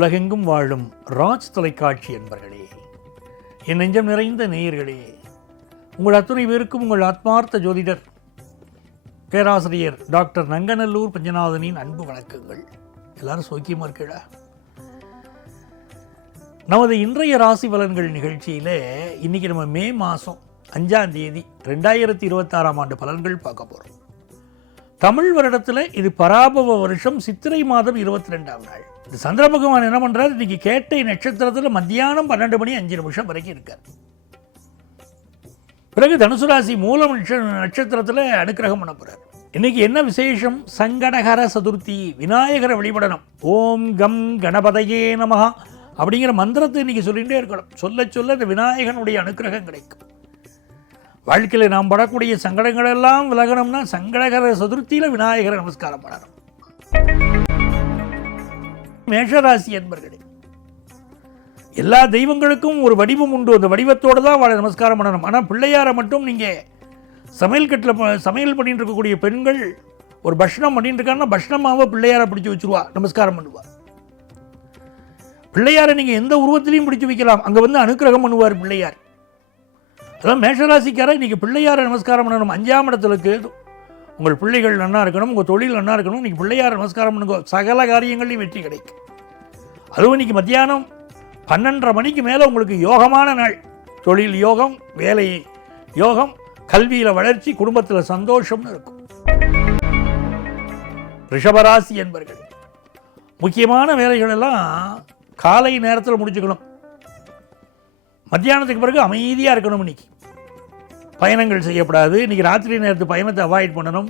உலகெங்கும் வாழும் ராஜ் தொலைக்காட்சி என்பர்களே, என் நெஞ்சம் நிறைந்த நேயர்களே, உங்கள் அத்துணை பேருக்கும் உங்கள் ஆத்மார்த்த ஜோதிடர் பேராசிரியர் டாக்டர் நங்கநல்லூர் பஞ்சநாதனின் அன்பு வணக்கங்கள். எல்லாரும் சோக்கியமாக இருக்கா? நமது இன்றைய ராசி பலன்கள் நிகழ்ச்சியில் இன்றைக்கி நம்ம மே மாதம் 5ஆம் தேதி 2026ஆம் ஆண்டு பலன்கள் பார்க்க போகிறோம். தமிழ் வருடத்தில் இது பராபவ வருஷம் சித்திரை மாதம் 22ஆம் நாள். இந்த சந்திர பகவான் என்ன பண்ணுறாரு, இன்னைக்கு கேட்டை நட்சத்திரத்தில் மத்தியானம் 12 மணி 5 நிமிஷம் வரைக்கும் இருக்கார். பிறகு தனுசு ராசி மூலம் நட்சத்திரத்தில் அனுக்கிரகம் பண்ண போகிறார். இன்னைக்கு என்ன விசேஷம்? சங்கடகர சதுர்த்தி, விநாயகரை வழிபடணும். ஓம் கம் கணபதையே நமஹ அப்படிங்கிற மந்திரத்தை இன்னைக்கு சொல்லிகிட்டே இருக்கணும். சொல்ல சொல்ல இந்த விநாயகனுடைய அனுக்கிரகம் கிடைக்கும். வாழ்க்கையில் நாம் படக்கூடிய சங்கடங்கள் எல்லாம் விலகணும்னா சங்கடகர சதுர்த்தியில் விநாயகரை நமஸ்காரம் பண்ணணும். மேஷராசி என்பர்களே, எல்லா தெய்வங்களுக்கும் ஒரு வடிவம் உண்டு. அந்த வடிவத்தோடு தான் அவளை நமஸ்காரம் பண்ணணும். ஆனால் பிள்ளையாரை மட்டும் நீங்கள் சமையல் பண்ணிட்டு இருக்கக்கூடிய பெண்கள் ஒரு பஷ்ணம் பண்ணிட்டு இருக்காங்கன்னா பஷ்ணமாவை பிள்ளையாரை பிடிச்சி வச்சுருவா, நமஸ்காரம் பண்ணுவா. பிள்ளையாரை நீங்கள் எந்த உருவத்திலையும் பிடிச்சி வைக்கலாம், அங்கே வந்து அனுக்கிரகம் பண்ணுவார் பிள்ளையார். அதான் மேஷராசிக்கார இன்றைக்கி பிள்ளையாரை நமஸ்காரம் பண்ணணும். 5ஆம் இடத்துல கேது. உங்கள் பிள்ளைகள் நன்னா இருக்கணும், உங்கள் தொழில் நன்னா இருக்கணும். இன்றைக்கி பிள்ளையாரை நமஸ்காரம் பண்ணுங்க, சகல காரியங்களையும் வெற்றி கிடைக்கும். அதுவும் இன்றைக்கி மத்தியானம் 12:30 மணிக்கு மேலே உங்களுக்கு யோகமான நாள். தொழில் யோகம், வேலை யோகம், கல்வியில் வளர்ச்சி, குடும்பத்தில் சந்தோஷம்னு இருக்கும். ரிஷபராசி என்பர்கள், முக்கியமான வேலைகளெல்லாம் காலை நேரத்தில் முடிச்சுக்கணும். மத்தியானத்துக்கு பிறகு அமைதியாக இருக்கணும். இன்னைக்கு பயணங்கள் செய்யப்படாது. இன்றைக்கி ராத்திரி நேரத்து பயணத்தை அவாய்ட் பண்ணணும்.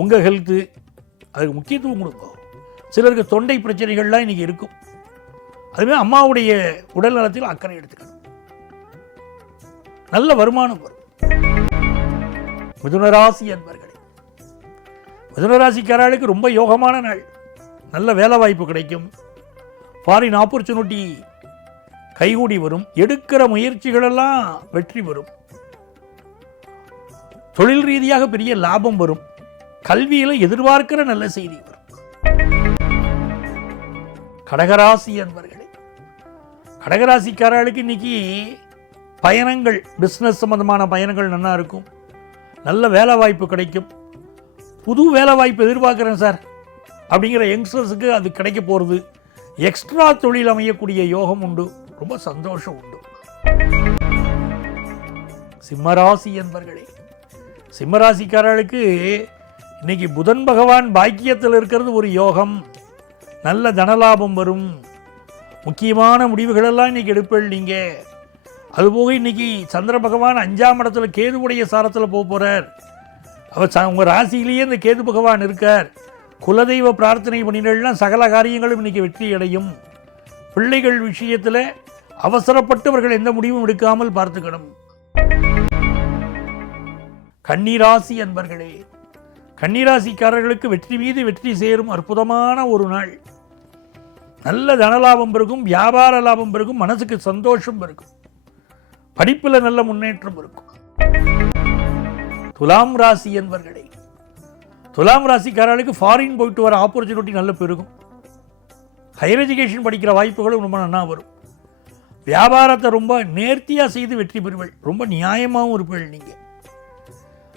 உங்கள் ஹெல்த்து அதுக்கு முக்கியத்துவம் கொடுக்கும். சிலருக்கு தொண்டை பிரச்சனைகள்லாம் இன்றைக்கி இருக்கும். அதுமாதிரி அம்மாவுடைய உடல் நலத்தில் அக்கறை எடுத்துக்கணும். நல்ல வருமானம் வரும். மிதுனராசி என்பர்களே, மிதுனராசிக்காரர்களுக்கு ரொம்ப யோகமான நாள். நல்ல வேலை வாய்ப்பு கிடைக்கும். ஃபாரின் ஆப்பர்ச்சுனிட்டி கைகூடி வரும். எடுக்கிற முயற்சிகளெல்லாம் வெற்றி வரும். தொழில் ரீதியாக பெரிய லாபம் வரும். கல்வியில் எதிர்பார்க்கிற நல்ல செய்தி வரும். கடகராசி என்பர்களே, கடகராசிக்காரர்களுக்கு இன்னைக்கு பயணங்கள், பிஸ்னஸ் சம்பந்தமான பயணங்கள் நல்லா இருக்கும். நல்ல வேலை வாய்ப்பு கிடைக்கும். புது வேலை வாய்ப்பு எதிர்பார்க்குறேன் சார் அப்படிங்கிற யங்ஸ்டர்ஸுக்கு அது கிடைக்க போகிறது. எக்ஸ்ட்ரா தொழில் அமையக்கூடிய யோகம் உண்டு. ரொம்ப சந்தோஷம் உண்டு. சிம்மராசி என்பர்களே, சிம்மராசிக்காரர்களுக்கு இன்னைக்கு புதன் பகவான் பாக்கியத்தில் இருக்கிறது ஒரு யோகம். நல்ல தனலாபம் வரும். முக்கியமான முடிவுகளெல்லாம் இன்னைக்கு எடுப்பேன் நீங்கள். அதுபோக இன்னைக்கு சந்திர பகவான் 5ஆம் இடத்துல கேதுவுடைய சாரத்தில் போகிறார். அவர் உங்கள் ராசியிலேயே இந்த கேது பகவான் இருக்கார். குலதெய்வ பிரார்த்தனை பண்ணினா சகல காரியங்களும் இன்னைக்கு வெற்றி அடையும். பிள்ளைகள் விஷயத்தில் அவசரப்பட்டவர்கள் எந்த முடிவும் எடுக்காமல் பார்த்துக்கணும். கன்னிராசி அன்பர்களே, கன்னிராசிக்காரர்களுக்கு வெற்றி மீது வெற்றி சேரும் அற்புதமான ஒரு நாள். நல்ல தனலாபம் பெருகும், வியாபார லாபம் பெருகும், மனசுக்கு சந்தோஷம் இருக்கும். படிப்பில் நல்ல முன்னேற்றம் இருக்கும். துலாம் ராசி என்பர்களே, துலாம் ராசிக்காரர்களுக்கு ஃபாரின் போயிட்டு வர ஆப்பர்ச்சுனிட்டி நல்ல பெருகும். ஹையர் எஜுகேஷன் படிக்கிற வாய்ப்புகளும் ரொம்ப நல்லா வரும். வியாபாரத்தை ரொம்ப நேர்த்தியாக செய்து வெற்றி பெறுவள். ரொம்ப நியாயமாகவும் இருப்பீள் நீங்கள்.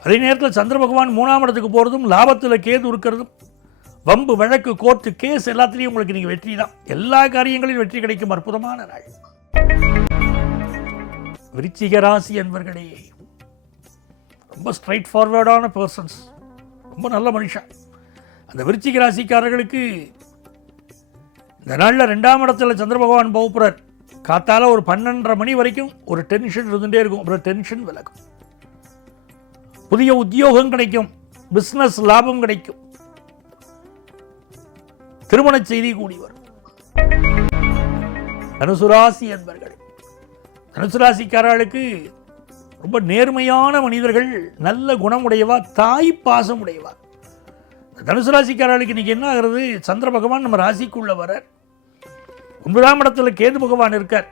அதே நேரத்தில் சந்திர பகவான் 3ஆம் இடத்துக்கு போகிறதும், லாபத்தில் கேது இருக்கிறதும், வம்பு வழக்கு கோர்ட்டு கேஸ் எல்லாத்துலேயும் உங்களுக்கு நீங்கள் வெற்றி தான். எல்லா காரியங்களிலும் வெற்றி கிடைக்கும் அற்புதமான நாள். விருச்சிக ராசி என்பர்களே, ரொம்ப ஸ்ட்ரைட் ஃபார்வர்டான பர்சன்ஸ், ரொம்ப நல்ல மனுஷன். அந்த விருச்சிக ராசிக்காரர்களுக்கு இந்த நாளில் 2ஆம் இடத்துல சந்திர பகவான் போகிறார். காத்தால ஒரு 12:30 மணி வரைக்கும் ஒரு டென்ஷன் இருந்துகிட்டே இருக்கும். அப்புறம் டென்ஷன் விலகும். புதிய உத்தியோகம் கிடைக்கும். பிஸ்னஸ் லாபம் கிடைக்கும். திருமண செய்தி கூடி வரும். தனுசு ராசி என்பர்கள், தனுசு ராசிக்காரர்களுக்கு ரொம்ப நேர்மையான மனிதர்கள், நல்ல குணமுடையவா, தாய் பாசம் உடையவா. தனுசு ராசிக்காரர்களுக்கு இன்னைக்கு என்ன ஆகிறது? சந்திர பகவான் நம்ம ராசிக்குள்ள வர 9ஆம் இடத்துல கேது பகவான் இருக்கார்.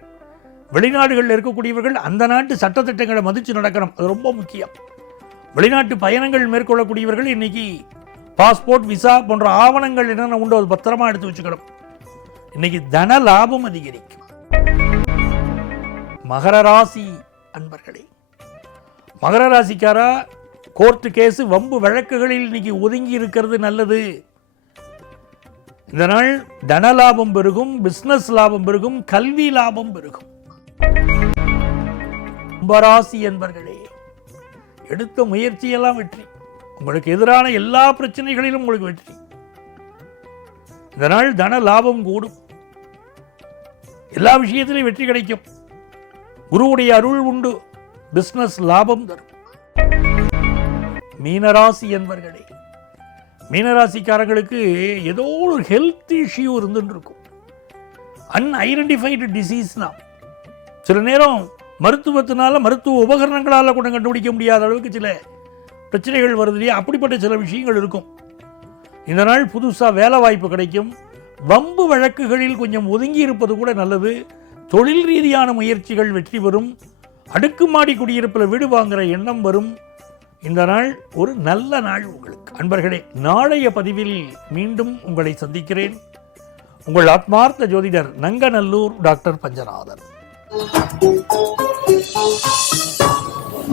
வெளிநாடுகளில் இருக்கக்கூடியவர்கள் அந்த நாட்டு சட்டத்திட்டங்களை மதித்து நடக்கணும். அது ரொம்ப முக்கியம். வெளிநாட்டு பயணங்கள் மேற்கொள்ளக்கூடியவர்கள் இன்னைக்கு பாஸ்போர்ட், விசா போன்ற ஆவணங்கள் என்னென்ன உண்டோ அது பத்திரமா எடுத்து வச்சுக்கணும். இன்னைக்கு தன லாபம் அதிகரிக்கும். மகர ராசி அன்பர்களே, மகர ராசிக்காரா கோர்ட்டு கேஸு வம்பு வழக்குகளில் இன்னைக்கு ஒதுங்கி இருக்கிறது நல்லது. இந்த நாள் தன லாபம் பெருகும், பிசினஸ் லாபம் பெருகும், கல்வி லாபம் பெருகும். கும்பராசி என்பர்களே, எடுத்த முயற்சியெல்லாம் வெற்றி. உங்களுக்கு எதிரான எல்லா பிரச்சனைகளிலும் உங்களுக்கு வெற்றி. இந்த நாள் தன லாபம் கூடும், எல்லா விஷயத்திலும் வெற்றி கிடைக்கும். குருவுடைய அருள் உண்டு, பிசினஸ் லாபம் தரும். மீனராசி என்பர்களே, மீனராசிக்காரங்களுக்கு ஏதோ ஒரு ஹெல்த் இஷ்யூ இருந்துட்டு இருக்கும். அன்ஐடென்டிஃபைடு டிசீஸ்னா சில நேரம் மருத்துவத்தினால மருத்துவ உபகரணங்களால் கூட கண்டுபிடிக்க முடியாத அளவுக்கு சில பிரச்சனைகள் வருது இல்லையா, அப்படிப்பட்ட சில விஷயங்கள் இருக்கும். இந்த நாள் புதுசாக வேலை வாய்ப்பு கிடைக்கும். வம்பு வழக்குகளில் கொஞ்சம் ஒதுங்கி இருப்பது கூட நல்லது. தொழில் ரீதியான முயற்சிகள் வெற்றி பெறும். அடுக்குமாடி குடியிருப்பில் வீடு வாங்குகிற எண்ணம் வரும். இந்த நாள் ஒரு நல்ல நாள் உங்களுக்கு. அன்பர்களே, நாளைய பதிவில் மீண்டும் உங்களை சந்திக்கிறேன். உங்கள் ஆத்மார்த்த ஜோதிடர் நங்கநல்லூர் டாக்டர் பஞ்சநாதன்.